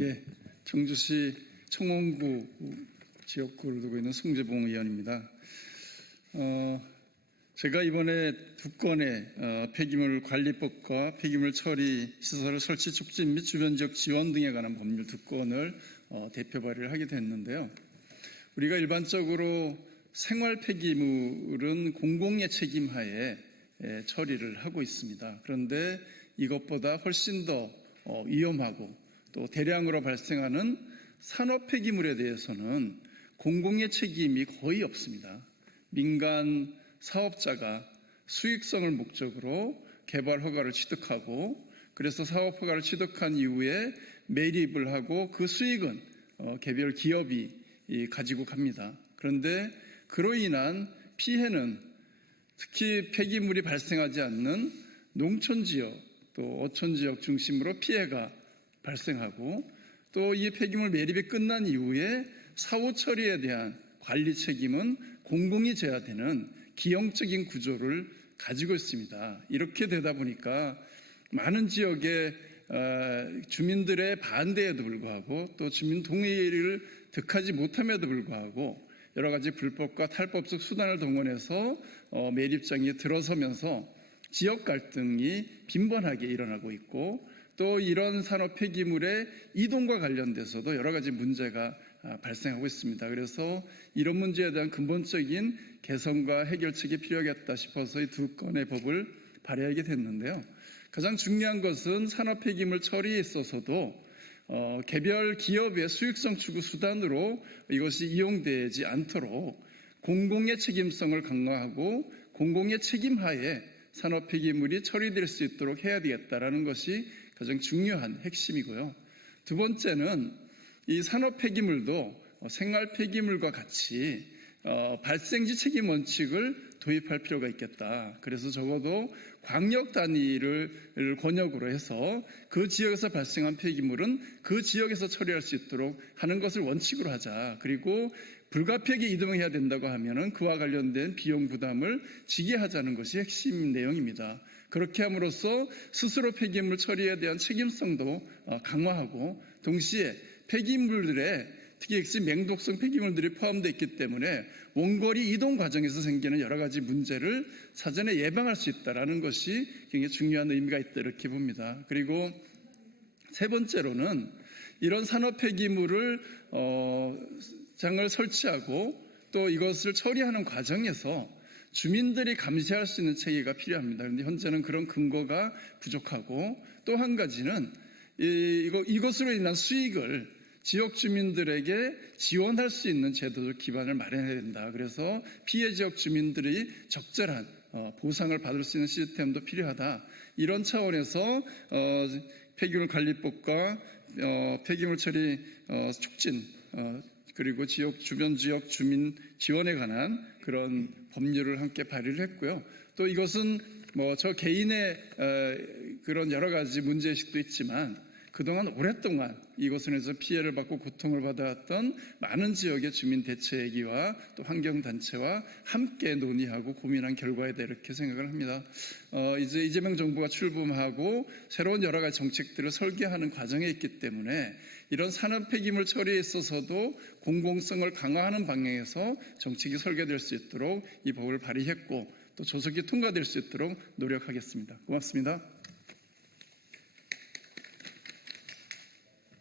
예, 청주시 청원구 지역구를 두고 있는 송재봉 의원입니다. 어, 제가 이번에 두 건의 어, 폐기물 관리법과 폐기물 처리 시설 설치 촉진 및 주변 지역 지원 등에 관한 법률 두 건을 어, 대표 발의를 하게 됐는데요. 우리가 일반적으로 생활 폐기물은 공공의 책임 하에 예, 처리를 하고 있습니다. 그런데 이것보다 훨씬 더 어, 위험하고 또 대량으로 발생하는 산업 폐기물에 대해서는 공공의 책임이 거의 없습니다. 민간 사업자가 수익성을 목적으로 개발 허가를 취득하고 그래서 사업 허가를 취득한 이후에 매립을 하고 그 수익은 어, 개별 기업이 이, 가지고 갑니다. 그런데 그로 인한 피해는 특히 폐기물이 발생하지 않는 농촌 지역 또 어촌 지역 중심으로 피해가 발생하고 또 이 폐기물 매립이 끝난 이후에 사후 처리에 대한 관리 책임은 공공이 져야 되는 기형적인 구조를 가지고 있습니다. 이렇게 되다 보니까 많은 지역의 어, 주민들의 반대에도 불구하고 또 주민 동의를 득하지 못함에도 불구하고 여러 가지 불법과 탈법적 수단을 동원해서 어, 매립장에 들어서면서 지역 갈등이 빈번하게 일어나고 있고 또 이런 산업 폐기물의 이동과 관련돼서도 여러 가지 문제가 아, 발생하고 있습니다. 그래서 이런 문제에 대한 근본적인 개선과 해결책이 필요하겠다 싶어서 이 두 건의 법을 발의하게 됐는데요. 가장 중요한 것은 산업 폐기물 처리에 있어서도 어, 개별 기업의 수익성 추구 수단으로 이것이 이용되지 않도록 공공의 책임성을 강화하고 공공의 책임하에 산업 폐기물이 처리될 수 있도록 해야 되겠다라는 것이 가장 중요한 핵심이고요. 두 번째는 이 산업 폐기물도 생활 폐기물과 같이 어, 발생지 책임 원칙을 도입할 필요가 있겠다. 그래서 적어도 광역 단위를 권역으로 해서 그 지역에서 발생한 폐기물은 그 지역에서 처리할 수 있도록 하는 것을 원칙으로 하자. 그리고 불가피하게 이동해야 된다고 하면은 그와 관련된 비용 부담을 지게 하자는 것이 핵심 내용입니다. 그렇게 함으로써 스스로 폐기물 처리에 대한 책임성도 어, 강화하고 동시에 폐기물들의 특히 역시 맹독성 폐기물들이 포함되어 있기 때문에 원거리 이동 과정에서 생기는 여러 가지 문제를 사전에 예방할 수 있다는 것이 굉장히 중요한 의미가 있다 이렇게 봅니다. 그리고 세 번째로는 이런 산업 폐기물을 어, 장을 설치하고 또 이것을 처리하는 과정에서 주민들이 감시할 수 있는 체계가 필요합니다. 그런데 현재는 그런 근거가 부족하고 또 한 가지는 이, 이거, 이것으로 인한 수익을 지역 주민들에게 지원할 수 있는 제도적 기반을 마련해야 된다. 그래서 피해 지역 주민들이 적절한 어, 보상을 받을 수 있는 시스템도 필요하다. 이런 차원에서 어, 폐기물 관리법과 어, 폐기물 처리 어, 촉진 어, 그리고 지역 주변 지역 주민 지원에 관한 그런 법률을 함께 발의를 했고요. 또 이것은 뭐 저 개인의 어, 그런 여러 가지 문제의식도 있지만 그동안 오랫동안 이곳에서 피해를 받고 고통을 받아왔던 많은 지역의 주민 대책위와 또 환경단체와 함께 논의하고 고민한 결과이다 이렇게 생각을 합니다. 어, 이제 이재명 정부가 출범하고 새로운 여러 가지 정책들을 설계하는 과정에 있기 때문에 이런 산업 폐기물 처리에 있어서도 공공성을 강화하는 방향에서 정책이 설계될 수 있도록 이 법을 발의했고 또 조속히 통과될 수 있도록 노력하겠습니다. 고맙습니다.